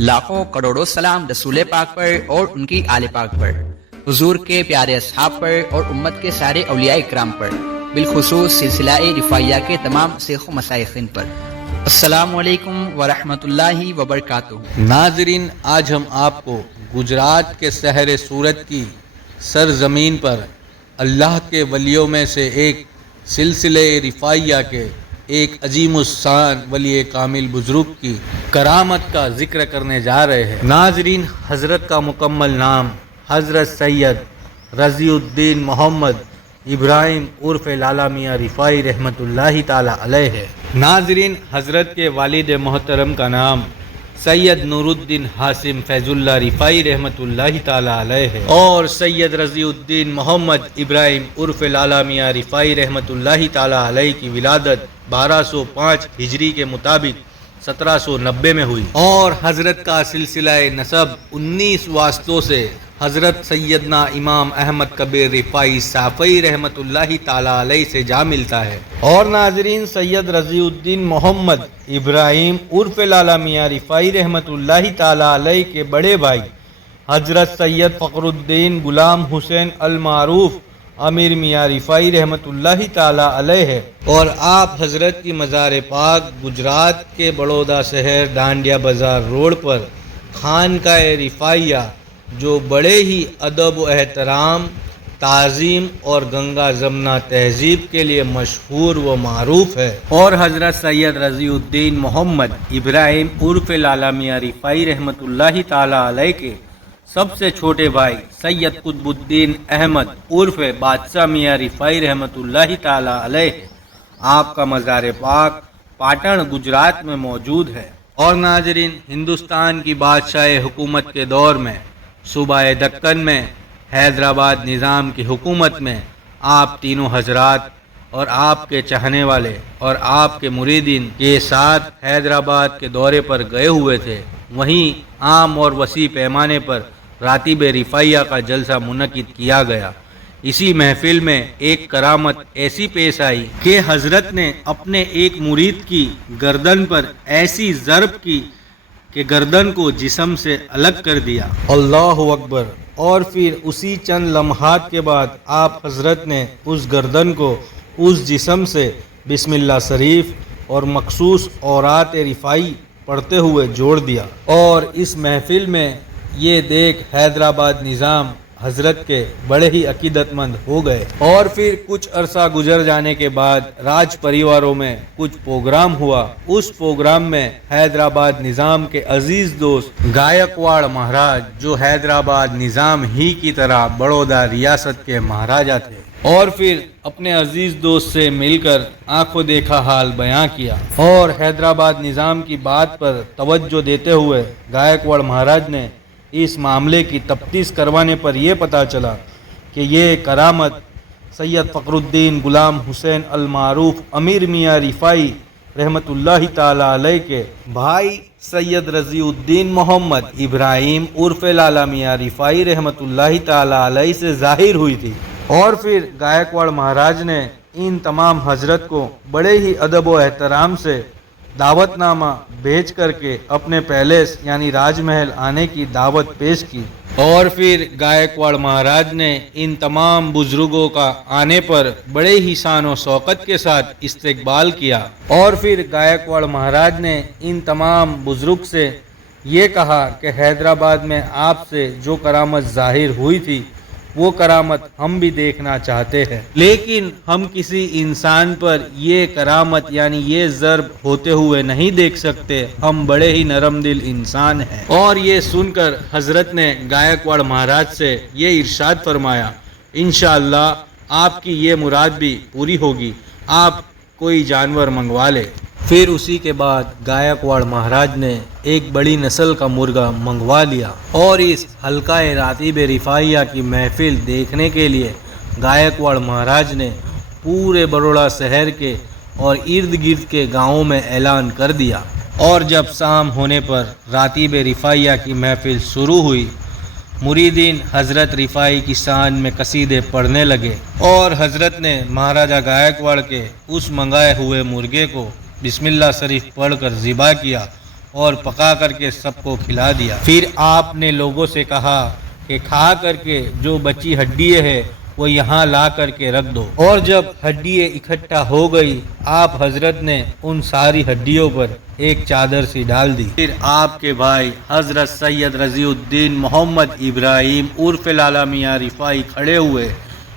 لاکھوں کروڑوں سلام رسول پاک پر اور ان کی آل پاک پر، حضور کے پیارے اصحاب پر اور امت کے سارے اولیاء اکرام پر، بالخصوص سلسلہ رفاعیہ کے تمام شیخ و مشائخین پر۔ السلام علیکم ورحمۃ اللہ وبرکاتہ۔ ناظرین، آج ہم آپ کو گجرات کے شہر سورت کی سرزمین پر اللہ کے ولیوں میں سے ایک سلسلہ رفاعیہ کے ایک عظیم الشان ولی کامل بزرگ کی کرامت کا ذکر کرنے جا رہے ہیں۔ ناظرین، حضرت کا مکمل نام حضرت سید رضی الدین محمد ابراہیم عرف لالا میاں رفاعی رحمۃ اللہ تعالی علیہ ہے۔ ناظرین، حضرت کے والد محترم کا نام سید نور الدین حاسم فیض اللہ رفاعی رحمۃ اللہ تعالی علیہ ہے، اور سید رضی الدین محمد ابراہیم عرف لالا میاں رفاعی رحمۃ اللہ تعالی علیہ کی ولادت 1205 ہجری کے مطابق 1790 میں ہوئی، اور حضرت کا سلسلہ نسب 19 واسطوں سے حضرت سیدنا امام احمد کبیر رفاعی صافی رحمۃ اللہ تعالی علیہ سے جا ملتا ہے۔ اور ناظرین، سید رضی الدین محمد ابراہیم عرف لالا میاں رفاعی رحمۃ اللہ تعالی علیہ کے بڑے بھائی حضرت سید فخر الدین غلام حسین المعروف امیر میاں رفاعی رحمۃ اللہ تعالی علیہ ہے، اور آپ حضرت کی مزار پاک گجرات کے بڑودہ شہر ڈانڈیا بازار روڈ پر خانقاہ رفاعیہ، جو بڑے ہی ادب و احترام، تعظیم اور گنگا جمنا تہذیب کے لیے مشہور و معروف ہے، اور حضرت سید رضی الدین محمد ابراہیم عرف لالا میاں رفاعی رحمۃ اللہ تعالی علیہ کے سب سے چھوٹے بھائی سید قطب الدین احمد عرف بادشاہ میاں رفاعی رحمۃ اللہ تعالی علیہ، آپ کا مزار پاک پاٹن گجرات میں موجود ہے۔ اور ناظرین، ہندوستان کی بادشاہ حکومت کے دور میں صوبہ دکن میں حیدرآباد نظام کی حکومت میں آپ تینوں حضرات اور آپ کے چاہنے والے اور آپ کے مریدین کے ساتھ حیدرآباد کے دورے پر گئے ہوئے تھے۔ وہیں عام اور وسیع پیمانے پر راتب رفاعیہ کا جلسہ منعقد کیا گیا۔ اسی محفل میں ایک کرامت ایسی پیش آئی کہ حضرت نے اپنے ایک مرید کی گردن پر ایسی ضرب کی کہ گردن کو جسم سے الگ کر دیا۔ اللہ اکبر! اور پھر اسی چند لمحات کے بعد آپ حضرت نے اس گردن کو اس جسم سے بسم اللہ شریف اور مخصوص اورات رفاعی پڑھتے ہوئے جوڑ دیا، اور اس محفل میں یہ دیکھ حیدرآباد نظام حضرت کے بڑے ہی عقیدت مند ہو گئے۔ اور پھر کچھ عرصہ گزر جانے کے بعد راج پریواروں میں کچھ پروگرام ہوا۔ اس پروگرام میں حیدرآباد نظام کے عزیز دوست گائیکواڑ مہاراج، جو حیدرآباد نظام ہی کی طرح بڑودہ ریاست کے مہاراجا تھے، اور پھر اپنے عزیز دوست سے مل کر آنکھوں دیکھا حال بیان کیا، اور حیدرآباد نظام کی بات پر توجہ دیتے ہوئے گائیکواڑ مہاراج نے اس معاملے کی تفتیش کروانے پر یہ پتہ چلا کہ یہ کرامت سید فخر الدین غلام حسین المعروف امیر میاں رفاعی رحمۃ اللہ تعالی علیہ کے بھائی سید رضی الدین محمد ابراہیم عرف لالا میاں رفاعی رحمۃ اللہ تعالی علیہ سے ظاہر ہوئی تھی۔ اور پھر گائیکواڑ مہاراج نے ان تمام حضرت کو بڑے ہی ادب و احترام سے دعوت نامہ بھیج کر کے اپنے پیلیس یعنی راج محل آنے کی دعوت پیش کی، اور پھر گائیکواڑ مہاراج نے ان تمام بزرگوں کا آنے پر بڑے ہی شان و شوکت کے ساتھ استقبال کیا، اور پھر گائیکواڑ مہاراج نے ان تمام بزرگ سے یہ کہا کہ حیدرآباد میں آپ سے جو کرامت ظاہر ہوئی تھی وہ کرامت ہم بھی دیکھنا چاہتے ہیں، لیکن ہم کسی انسان پر یہ کرامت یعنی یہ ضرب ہوتے ہوئے نہیں دیکھ سکتے، ہم بڑے ہی نرم دل انسان ہیں۔ اور یہ سن کر حضرت نے گائیکواڑ مہاراج سے یہ ارشاد فرمایا، انشاءاللہ آپ کی یہ مراد بھی پوری ہوگی، آپ کوئی جانور منگوا لے۔ پھر اسی کے بعد گائیکواڑ مہاراج نے ایک بڑی نسل کا مرغا منگوا لیا، اور اس حلقہ راتب رفاعیہ کی محفل دیکھنے کے لیے گائیکواڑ مہاراج نے پورے بڑودہ شہر کے اور ارد گرد کے گاؤں میں اعلان کر دیا، اور جب شام ہونے پر راتب رفاعیہ کی محفل شروع ہوئی، مریدین حضرت رفاعی کی شان میں قصیدے پڑھنے لگے، اور حضرت نے مہاراجہ گائیکواڑ کے اس منگائے ہوئے مرغے کو بسم اللہ شریف پڑھ کر ذبح کیا، اور پکا کر کے سب کو کھلا دیا۔ پھر آپ نے لوگوں سے کہا کہ کھا کر کے جو بچی ہڈییں ہے وہ یہاں لا کر کے رکھ دو، اور جب ہڈییں اکٹھا ہو گئی آپ حضرت نے ان ساری ہڈیوں پر ایک چادر سی ڈال دی۔ پھر آپ کے بھائی حضرت سید رضی الدین محمد ابراہیم عرف لالا میاں رفاعی کھڑے ہوئے،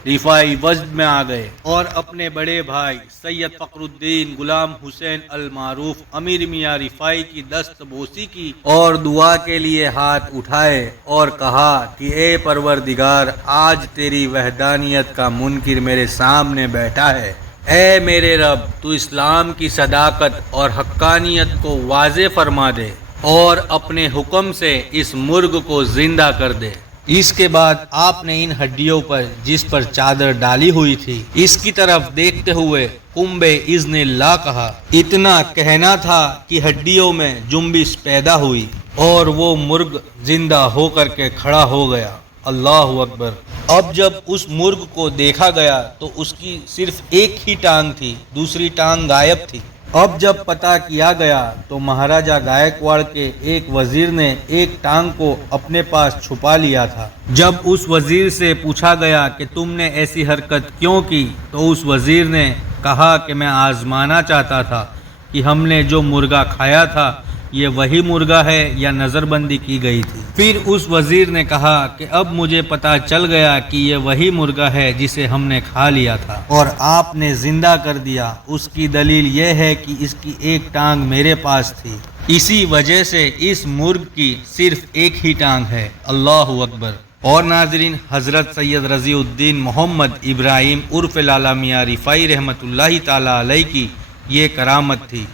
رفاعی وجد میں آ گئے اور اپنے بڑے بھائی سید فخر الدین غلام حسین المعروف امیر میاں رفاعی کی دست بوسی کی اور دعا کے لیے ہاتھ اٹھائے اور کہا کہ اے پروردگار، آج تیری وحدانیت کا منکر میرے سامنے بیٹھا ہے۔ اے میرے رب، تو اسلام کی صداقت اور حقانیت کو واضح فرما دے اور اپنے حکم سے اس مرغ کو زندہ کر دے۔ اس کے بعد آپ نے ان ہڈیوں پر جس پر چادر ڈالی ہوئی تھی اس کی طرف دیکھتے ہوئے قم باذن اللہ کہا۔ اتنا کہنا تھا کہ ہڈیوں میں جنبش پیدا ہوئی اور وہ مرغ زندہ ہو کر کے کھڑا ہو گیا۔ اللہ اکبر۔ اب جب اس مرغ کو دیکھا گیا تو اس کی صرف ایک ہی ٹانگ تھی، دوسری ٹانگ غائب تھی۔ اب جب پتہ کیا گیا تو مہاراجا گائیکواڑ کے ایک وزیر نے ایک ٹانگ کو اپنے پاس چھپا لیا تھا۔ جب اس وزیر سے پوچھا گیا کہ تم نے ایسی حرکت کیوں کی تو اس وزیر نے کہا کہ میں آزمانا چاہتا تھا کہ ہم نے جو مرغا کھایا تھا یہ وہی مرغا ہے یا نظر بندی کی گئی تھی۔ پھر اس وزیر نے کہا کہ اب مجھے پتا چل گیا کہ یہ وہی مرغا ہے جسے ہم نے کھا لیا تھا اور آپ نے زندہ کر دیا۔ اس کی دلیل یہ ہے کہ اس کی ایک ٹانگ میرے پاس تھی، اسی وجہ سے اس مرغ کی صرف ایک ہی ٹانگ ہے۔ اللہ اکبر۔ اور ناظرین، حضرت سید رضی الدین محمد ابراہیم عرف لالا میاں رفاعی رحمۃ اللہ تعالی علیہ کی یہ کرامت تھی۔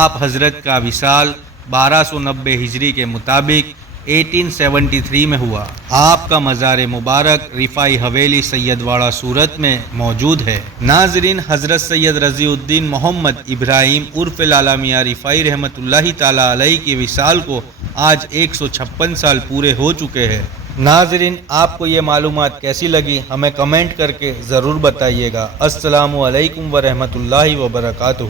آپ حضرت کا وصال 1290 ہجری کے مطابق 1873 میں ہوا۔ آپ کا مزار مبارک رفاعی حویلی سید واڑہ سورت میں موجود ہے۔ ناظرین، حضرت سید رضی الدین محمد ابراہیم عرف لالا میاں رفاعی رحمۃ اللہ تعالی علیہ کے وصال کو آج 156 سال پورے ہو چکے ہیں۔ ناظرین، آپ کو یہ معلومات کیسی لگی ہمیں کمنٹ کر کے ضرور بتائیے گا۔ السلام علیکم ورحمۃ اللہ وبرکاتہ۔